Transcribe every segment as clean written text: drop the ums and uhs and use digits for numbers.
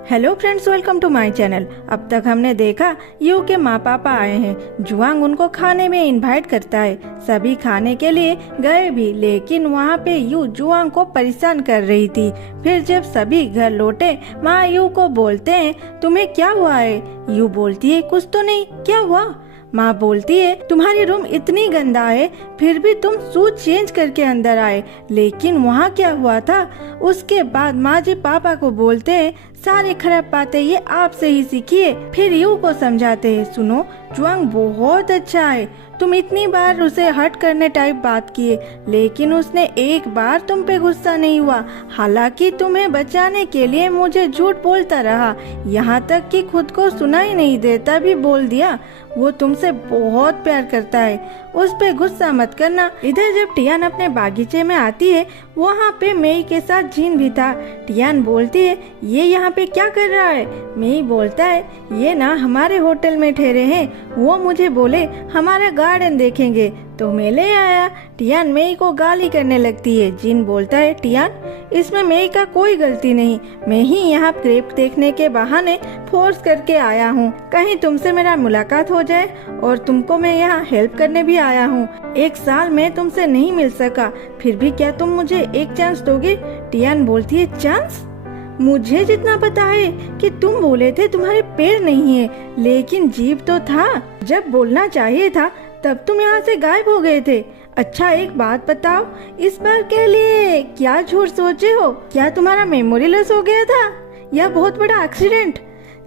Hello friends, welcome to my channel. अब तक हमने देखा यू के माँ पापा आए हैं। जुआंग उनको खाने में इनवाइट करता है। सभी खाने के लिए गए भी, लेकिन वहाँ पे यू जुआंग को परेशान कर रही थी। फिर जब सभी घर लौटे, माँ यू को बोलते हैं तुम्हें क्या हुआ है। यू बोलती है कुछ तो नहीं, क्या हुआ। माँ बोलती है तुम्हारी रूम इतनी गंदा है, फिर भी तुम शूज चेंज करके अंदर आए, लेकिन वहाँ क्या हुआ था। उसके बाद माँ जी पापा को बोलते हैं सारी खराब बातें ये आपसे ही सीखी है। फिर यू को समझाते हैं सुनो, जुआंग बहुत अच्छा है। तुम इतनी बार उसे हर्ट करने टाइप बात किए, लेकिन उसने एक बार तुम पे गुस्सा नहीं हुआ। हालांकि तुम्हें बचाने के लिए मुझे झूठ बोलता रहा, यहाँ तक कि खुद को सुनाई नहीं देता भी बोल दिया। वो तुमसे बहुत प्यार करता है, उस पे गुस्सा मत करना। इधर जब टियान अपने बागीचे में आती है, वहाँ पे मेई के साथ जीन भी था। टियान बोलती है ये यहाँ पे क्या कर रहा है। मेई बोलता है ये ना हमारे होटल में ठहरे हैं, वो मुझे बोले हमारा गार्डन देखेंगे तो मैं ले आया। टियान मेई को गाली करने लगती है। जीन बोलता है टियान इसमें मेई का कोई गलती नहीं, मैं ही यहाँ क्रेप देखने के बहाने फोर्स करके आया हूँ। कहीं तुमसे मेरा मुलाकात हो जाए, और तुमको मैं यहाँ हेल्प करने भी आया हूँ। 1 साल में तुमसे नहीं मिल सका, फिर भी क्या तुम मुझे एक चांस दोगे। टियान बोलती है चांस, मुझे जितना पता है कि तुम बोले थे तुम्हारे पैर नहीं है, लेकिन जीभ तो था। जब बोलना चाहिए था तब तुम यहाँ से गायब हो गए थे। अच्छा एक बात बताओ, इस बार के लिए क्या झूठ सोचे हो। क्या तुम्हारा मेमोरी लॉस हो गया था या बहुत बड़ा एक्सीडेंट।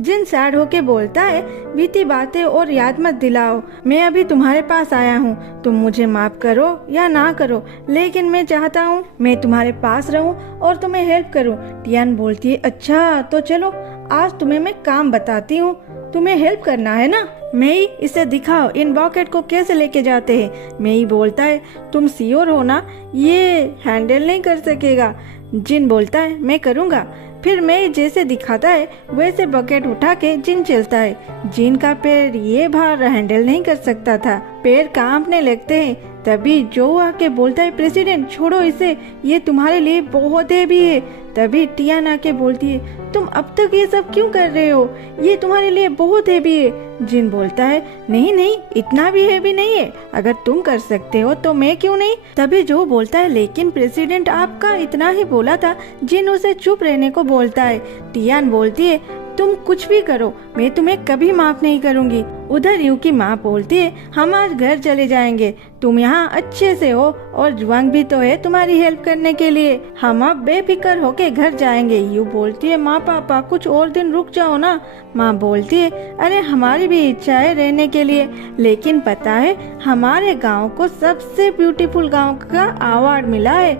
जिन सैड होके बोलता है बीती बातें और याद मत दिलाओ, मैं अभी तुम्हारे पास आया हूँ। तुम मुझे माफ करो या ना करो, लेकिन मैं चाहता हूँ मैं तुम्हारे पास रहूँ और तुम्हें हेल्प करूँ। टियान बोलती है अच्छा तो चलो, आज तुम्हें मैं काम बताती हूँ, तुम्हें हेल्प करना है ना। मेई इसे दिखाओ, इन बॉकेट को कैसे लेके जाते हैं। मेई बोलता है तुम श्योर हो ना, ये हैंडल नहीं कर सकेगा। जिन बोलता है मैं करूँगा। फिर मेई जैसे दिखाता है वैसे बकेट उठा के जिन चलता है। जिन का पैर ये भार हैंडल नहीं कर सकता था, पैर कांपने लगते हैं। तभी जो आके बोलता है प्रेसिडेंट छोड़ो इसे, ये तुम्हारे लिए बहुत हैवी है। तभी टियान आके बोलती है तुम अब तक ये सब क्यों कर रहे हो, ये तुम्हारे लिए बहुत हैवी है। जिन बोलता है नहीं नहीं इतना भी हैवी नहीं है, अगर तुम कर सकते हो तो मैं क्यों नहीं। तभी जो बोलता है लेकिन प्रेसिडेंट आपका इतना ही बोला था। जिन उसे चुप रहने को बोलता है। टियान बोलती है तुम कुछ भी करो, मैं तुम्हें कभी माफ नहीं करूंगी। उधर यू की माँ बोलती है हम आज घर चले जाएंगे, तुम यहाँ अच्छे से हो और जुआंग भी तो है तुम्हारी हेल्प करने के लिए। हम अब बेफिक्र होके घर जाएंगे। यू बोलती है माँ पापा कुछ और दिन रुक जाओ ना। माँ बोलती है अरे हमारी भी इच्छा है रहने के लिए, लेकिन पता है हमारे गांव को सबसे ब्यूटीफुल गांव का अवार्ड मिला है।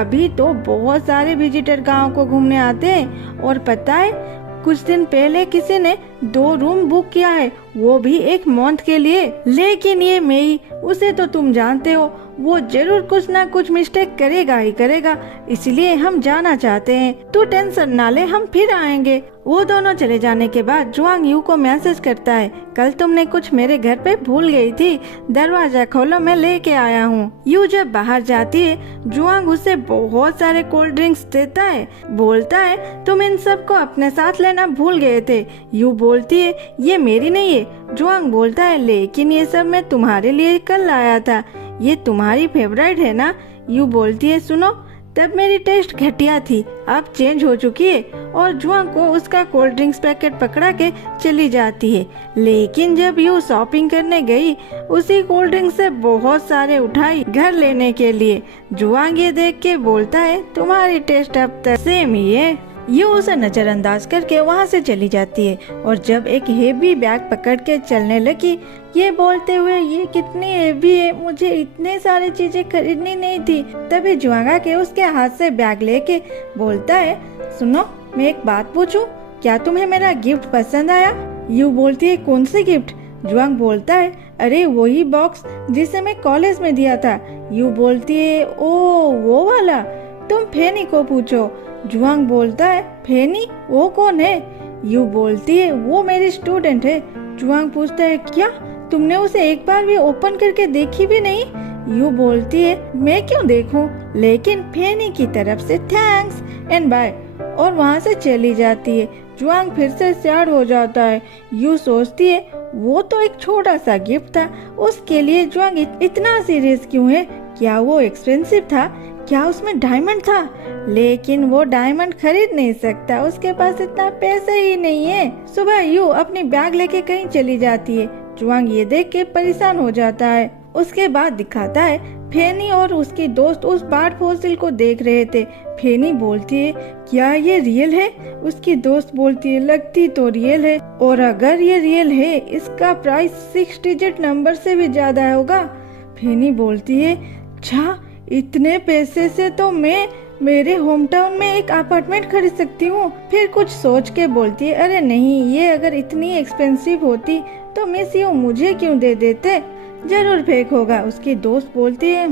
अभी तो बहुत सारे विजिटर गांव को घूमने आते हैं, और पता है कुछ दिन पहले किसी ने 2 रूम बुक किया है, वो भी 1 मंथ के लिए। लेकिन ये मेई, उसे तो तुम जानते हो, वो जरूर कुछ ना कुछ मिस्टेक करेगा ही करेगा, इसलिए हम जाना चाहते हैं। तू टेंशन ना ले, हम फिर आएंगे। वो दोनों चले जाने के बाद जुआंग यू को मैसेज करता है कल तुमने कुछ मेरे घर पे भूल गई थी, दरवाजा खोलो मैं लेके आया हूँ। यू जब बाहर जाती है, जुआंग उसे बहुत सारे कोल्ड ड्रिंक्स देता है। बोलता है तुम इन सबको अपने साथ लेना भूल गए थे। यू बोलती है ये मेरी नहीं है। जुआंग बोलता है लेकिन ये सब मैं तुम्हारे लिए कल लाया था, ये तुम्हारी फेवरेट है ना। यू बोलती है सुनो, तब मेरी टेस्ट घटिया थी, अब चेंज हो चुकी है। और जुआंग को उसका कोल्ड ड्रिंक्स पैकेट पकड़ा के चली जाती है। लेकिन जब यू शॉपिंग करने गई, उसी कोल्ड ड्रिंक से बहुत सारे उठाई घर लेने के लिए। जुआंग ये देख के बोलता है तुम्हारी टेस्ट अब तक सेम ही है। ये उसे नजरअंदाज करके वहाँ से चली जाती है, और जब एक हेवी बैग पकड़ के चलने लगी, ये बोलते हुए ये कितनी हेवी है, मुझे इतने सारे चीजें खरीदनी नहीं थी। तभी जुआंग के उसके हाथ से बैग लेके बोलता है सुनो मैं एक बात पूछूं, क्या तुम्हें मेरा गिफ्ट पसंद आया। यू बोलती है कौन सी गिफ्ट। जुआंग बोलता है अरे वही बॉक्स जिसे मैं कॉलेज में दिया था। यू बोलती है ओ वो वाला, तुम फेनी को पूछो। जुआंग बोलता है फेनी, वो कौन है। यू बोलती है वो मेरी स्टूडेंट है। जुआंग पूछता है क्या तुमने उसे एक बार भी ओपन करके देखी भी नहीं। यू बोलती है मैं क्यों देखूं, लेकिन फेनी की तरफ से थैंक्स एंड बाय, और वहाँ से चली जाती है। जुआंग फिर से सैड हो जाता है। यू सोचती है वो तो एक छोटा सा गिफ्ट था, उसके लिए जुआंग इतना सीरियस क्यों है? क्या वो एक्सपेंसिव था? क्या उसमें डायमंड था? लेकिन वो डायमंड खरीद नहीं सकता, उसके पास इतना पैसे ही नहीं है। सुबह यू अपनी बैग लेके कहीं चली जाती है। जुआंग ये देख के परेशान हो जाता है। उसके बाद दिखाता है फेनी और उसकी दोस्त उस बार्ड फॉसिल को देख रहे थे। फेनी बोलती है क्या ये रियल है? उसकी दोस्त बोलती है लगती तो रियल है, और अगर ये रियल है इसका प्राइस 6 डिजिट नंबर से भी ज्यादा होगा। फेनी बोलती है अच्छा, इतने पैसे से तो मैं मेरे होम टाउन में एक अपार्टमेंट खरीद सकती हूँ। फिर कुछ सोच के बोलती है अरे नहीं, ये अगर इतनी एक्सपेंसिव होती तो मिस यू मुझे क्यों दे देते, जरूर फेक होगा। उसकी दोस्त बोलती है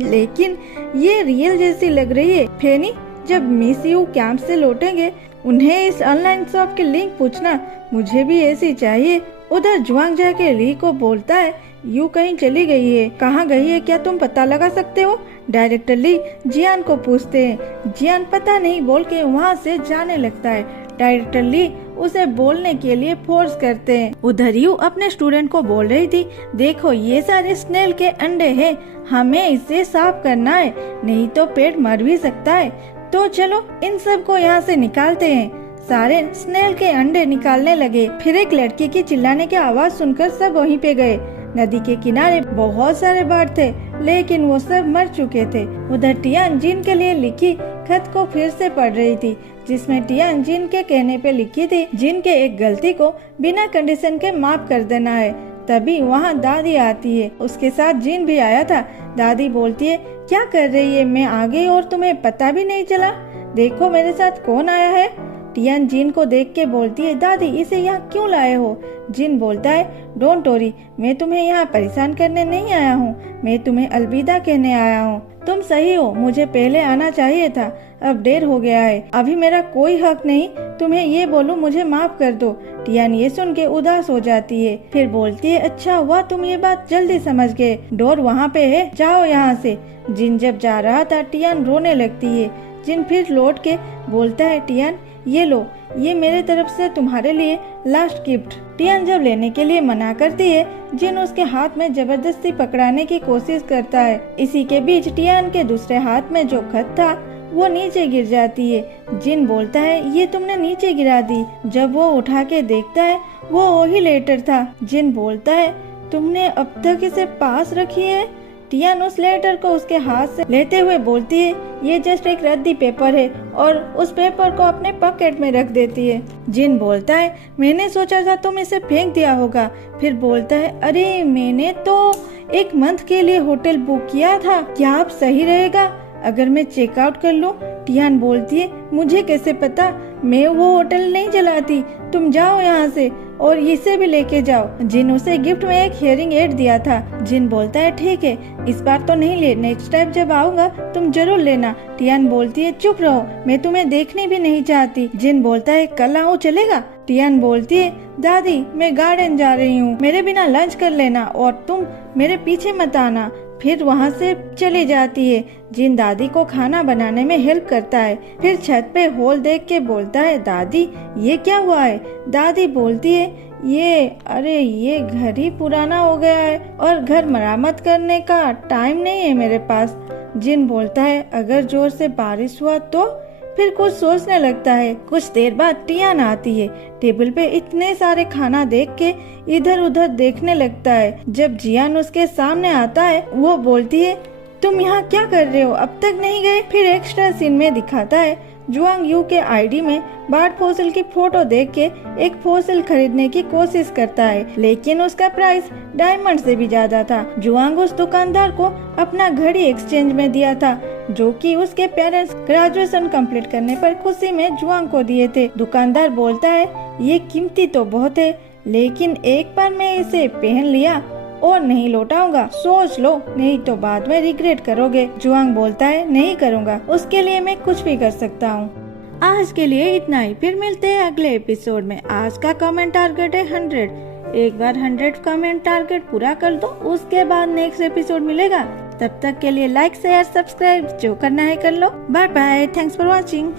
लेकिन ये रियल जैसी लग रही है। फेनी जब मिस यू कैंप से लौटेंगे उन्हें इस ऑनलाइन शॉप के लिंक पूछना, मुझे भी ऐसी चाहिए। उधर जुआंग जाके ली को बोलता है यू कहीं चली गई है, कहाँ गई है, क्या तुम पता लगा सकते हो? डायरेक्टर ली जियान को पूछते हैं। जियान पता नहीं बोल के वहाँ से जाने लगता है। डायरेक्टर ली उसे बोलने के लिए फोर्स करते हैं। उधर यू अपने स्टूडेंट को बोल रही थी देखो ये सारे स्नेल के अंडे हैं, हमें इसे साफ करना है, नहीं तो पेट मर भी सकता है। तो चलो इन सब को यहाँ से निकालते हैं। सारे स्नेल के अंडे निकालने लगे। फिर एक लड़की की चिल्लाने की आवाज सुनकर सब वहीं पे गए। नदी के किनारे बहुत सारे बार्ड थे, लेकिन वो सब मर चुके थे। उधर टियान जिन के लिए लिखी खत को फिर से पढ़ रही थी, जिसमें टियान जिन के कहने पे लिखी थी जिन के एक गलती को बिना कंडीशन के माफ कर देना है। तभी वहाँ दादी आती है, उसके साथ जिन भी आया था। दादी बोलती है क्या कर रही है, मैं आ गई और तुम्हें पता भी नहीं चला, देखो मेरे साथ कौन आया है। टियान जिन को देख के बोलती है दादी इसे यहाँ क्यों लाए हो? जिन बोलता है डोंट वरी, मैं तुम्हें यहाँ परेशान करने नहीं आया हूँ, मैं तुम्हें अलविदा कहने आया हूँ। तुम सही हो, मुझे पहले आना चाहिए था, अब देर हो गया है, अभी मेरा कोई हक नहीं तुम्हें ये बोलूं मुझे माफ कर दो। टियान ये सुन के उदास हो जाती है। फिर बोलती है अच्छा हुआ तुम ये बात जल्दी समझ गए, डोर वहाँ पे है, जाओ यहाँ से। जिन जब जा रहा था टियान रोने लगती है। जिन फिर लौट के बोलता है टियान ये लो, ये मेरे तरफ से तुम्हारे लिए लास्ट गिफ्ट। टियान जब लेने के लिए मना करती है, जिन उसके हाथ में जबरदस्ती पकड़ाने की कोशिश करता है। इसी के बीच टियान के दूसरे हाथ में जो खत था वो नीचे गिर जाती है। जिन बोलता है ये तुमने नीचे गिरा दी। जब वो उठा के देखता है वो वही लेटर था। जिन बोलता है तुमने अब तक इसे पास रखी है। टियान उस लेटर को उसके हाथ से लेते हुए बोलती है ये जस्ट एक रद्दी पेपर है, और उस पेपर को अपने पॉकेट में रख देती है। जिन बोलता है मैंने सोचा था तुम इसे फेंक दिया होगा। फिर बोलता है अरे मैंने तो एक मंथ के लिए होटल बुक किया था, क्या अब सही रहेगा अगर मैं चेकआउट कर लूं? टियान बोलती है मुझे कैसे पता, मैं वो होटल नहीं चलाती, तुम जाओ यहाँ से और इसे भी लेके जाओ। जिन उसे गिफ्ट में एक हियरिंग एड दिया था। जिन बोलता है ठीक है, इस बार तो नहीं ले, नेक्स्ट टाइम जब आऊंगा तुम जरूर लेना। टियान बोलती है चुप रहो, मैं तुम्हें देखनी भी नहीं चाहती। जिन बोलता है कल आओ चलेगा? टियान बोलती है दादी मैं गार्डन जा रही हूँ, मेरे बिना लंच कर लेना और तुम मेरे पीछे मत आना। फिर वहाँ से चली जाती है। जिन दादी को खाना बनाने में हेल्प करता है। फिर छत पे होल देख के बोलता है दादी ये क्या हुआ है? दादी बोलती है ये घर ही पुराना हो गया है और घर मरम्मत करने का टाइम नहीं है मेरे पास। जिन बोलता है अगर जोर से बारिश हुआ तो? फिर कुछ सोचने लगता है। कुछ देर बाद टियान आती है। टेबल पे इतने सारे खाना देख के इधर उधर देखने लगता है। जब जियान उसके सामने आता है वो बोलती है तुम यहाँ क्या कर रहे हो, अब तक नहीं गए? फिर एक्स्ट्रा सीन में दिखाता है जुआंग यू के आईडी में बार्ड फॉसिल की फोटो देख के एक फॉसिल खरीदने की कोशिश करता है, लेकिन उसका प्राइस डायमंड से भी ज्यादा था। जुआंग उस दुकानदार को अपना घड़ी एक्सचेंज में दिया था, जो कि उसके पेरेंट्स ग्रेजुएशन कंप्लीट करने पर खुशी में जुआंग को दिए थे। दुकानदार बोलता है ये कीमती तो बहुत है, लेकिन एक बार मैं इसे पहन लिया और नहीं लौटाऊंगा, सोच लो नहीं तो बाद में रिग्रेट करोगे। जुआंग बोलता है नहीं करूँगा, उसके लिए मैं कुछ भी कर सकता हूँ। आज के लिए इतना ही, फिर मिलते हैं अगले एपिसोड में। आज का कमेंट टारगेट है 100। एक बार 100 कमेंट टारगेट पूरा कर दो, उसके बाद नेक्स्ट एपिसोड मिलेगा। तब तक के लिए लाइक शेयर सब्सक्राइब जो करना है कर लो। Bye bye, thanks for watching.